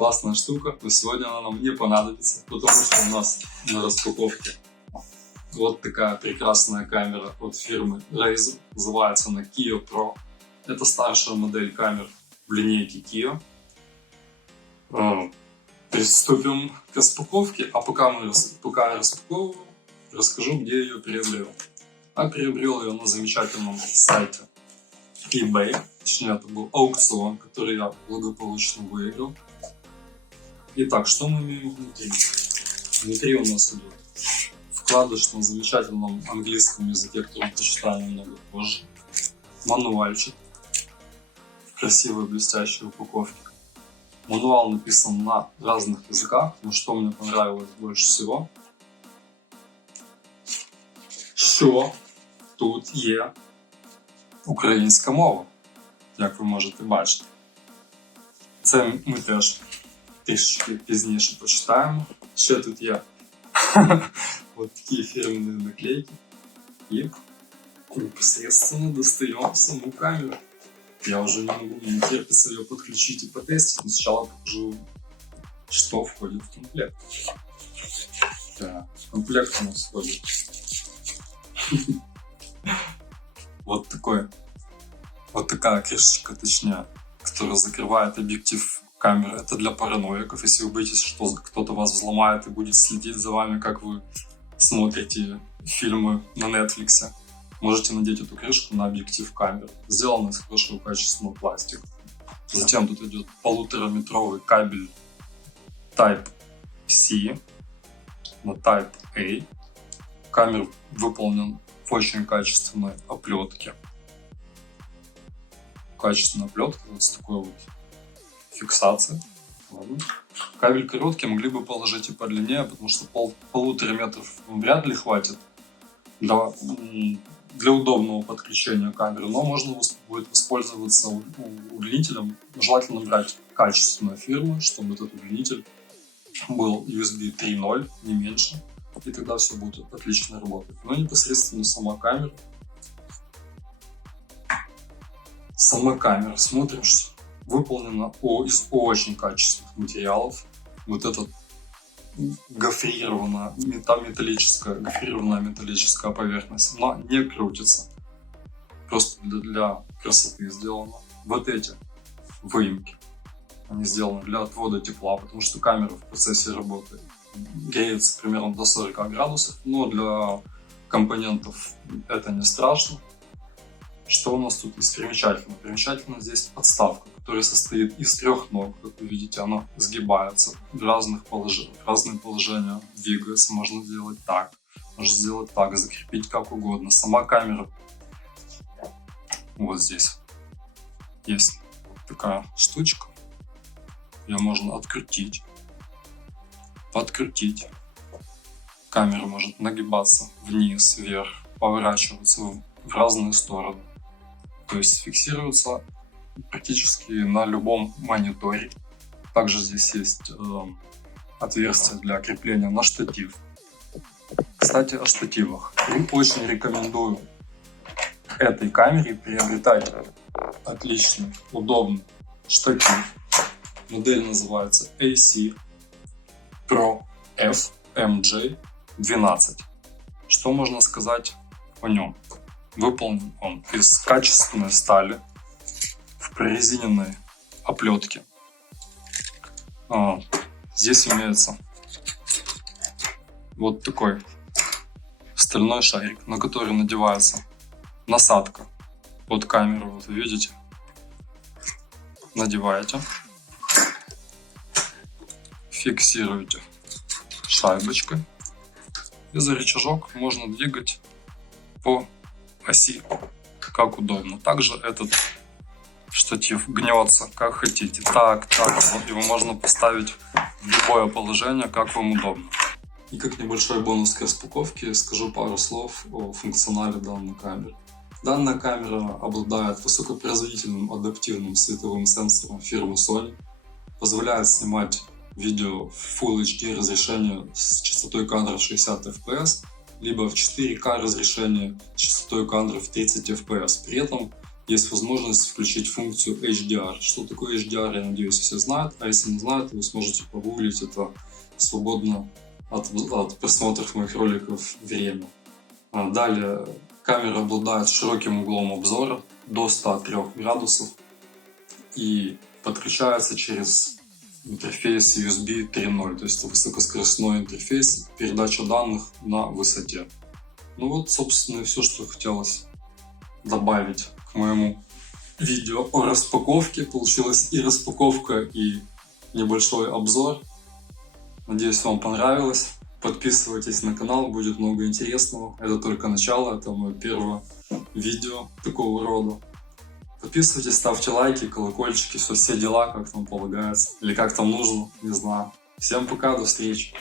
Классная штука, но сегодня она нам не понадобится, потому что у нас на распаковке вот такая прекрасная камера от фирмы Razer. Называется она Kiyo Pro. Это старшая модель камер в линейке Kiyo. Приступим к распаковке, а пока я распаковываю, расскажу, где я ее приобрел. А приобрел ее на замечательном сайте eBay. Точнее, это был аукцион, который я благополучно выиграл. Итак, что мы имеем внутри? Внутри у нас идет вкладыш на замечательном английском языке, который мы почитаем немного позже. Мануальчик в красивой блестящей упаковке. Мануал написан на разных языках, но что мне понравилось больше всего, що тут є українська мова, як ви можете бачити. Це ми теж трішки пізніше почитаємо. Ще тут є вот такие фирменные наклейки. И непосредственно достаем саму камеру. Я уже не могу, не терпится ее подключить и потестить, но сначала покажу, что входит в комплект. Так, в комплект у нас входит вот такая крышечка, точнее, которая закрывает объектив камеры. Это для параноиков, если вы боитесь, что кто-то вас взломает и будет следить за вами, как вы смотрите фильмы на Netflix. Можете надеть эту крышку на объектив камеры. Сделано из хорошего качественного пластика. Затем тут идет 1,5-метровый кабель Type-C на Type-A. Камер выполнен в очень качественной оплетке. Качественная оплетка вот с такой вот фиксацией. Кабель короткий, могли бы положить и подлиннее, потому что 1,5 метров вряд ли хватит для удобного подключения камеры, но можно будет воспользоваться удлинителем. Желательно брать качественную фирму, чтобы этот удлинитель был USB 3.0, не меньше, и тогда все будет отлично работать. Но непосредственно сама камера. Смотрим, что выполнена из очень качественных материалов. Вот эта гофрированная металлическая поверхность, она не крутится. Просто для красоты сделано. Вот эти выемки, они сделаны для отвода тепла, потому что камера в процессе работы греется примерно до 40 градусов, но для компонентов это не страшно. Что у нас тут есть примечательно? Примечательно здесь подставка, которая состоит из 3 ног. Как вы видите, она сгибается в разные положения, двигается. Можно сделать так, можно сделать так, закрепить как угодно. Сама камера вот здесь есть вот такая штучка. Ее можно открутить, подкрутить. Камера может нагибаться вниз, вверх, поворачиваться в разные стороны. То есть фиксируется практически на любом мониторе. Также здесь есть отверстие для крепления на штатив. Кстати, о штативах. Очень рекомендую этой камере приобретать отличный, удобный штатив. Модель называется AC Pro FMJ12. Что можно сказать о нем? Выполнен он из качественной стали в прорезиненной оплетке. Здесь имеется вот такой стальной шарик, на который надевается насадка под камеру. Вот вы видите, надеваете, фиксируете шайбочкой, и за рычажок можно двигать по оси, как удобно. Также этот штатив гнется как хотите, так, его можно поставить в любое положение, как вам удобно. И как небольшой бонус к распаковке скажу пару слов о функционале данной камеры. Данная камера обладает высокопроизводительным адаптивным световым сенсором фирмы Sony, позволяет снимать видео в Full HD разрешении с частотой кадра 60 fps, либо в 4К разрешении с частотой кадра в 30 fps. При этом есть возможность включить функцию HDR. Что такое HDR, я надеюсь, все знают, а если не знают, вы сможете погуглить это свободно от просмотров моих роликов время. Далее, камера обладает широким углом обзора до 103 градусов и подключается через интерфейс USB 3.0, то есть высокоскоростной интерфейс, передача данных на высоте. Ну вот, собственно, и все, что хотелось добавить к моему видео о распаковке. Получилась и распаковка, и небольшой обзор. Надеюсь, вам понравилось. Подписывайтесь на канал, будет много интересного. Это только начало, это мое первое видео такого рода. Подписывайтесь, ставьте лайки, колокольчики, все дела, как там полагается. Или как там нужно, не знаю. Всем пока, до встречи.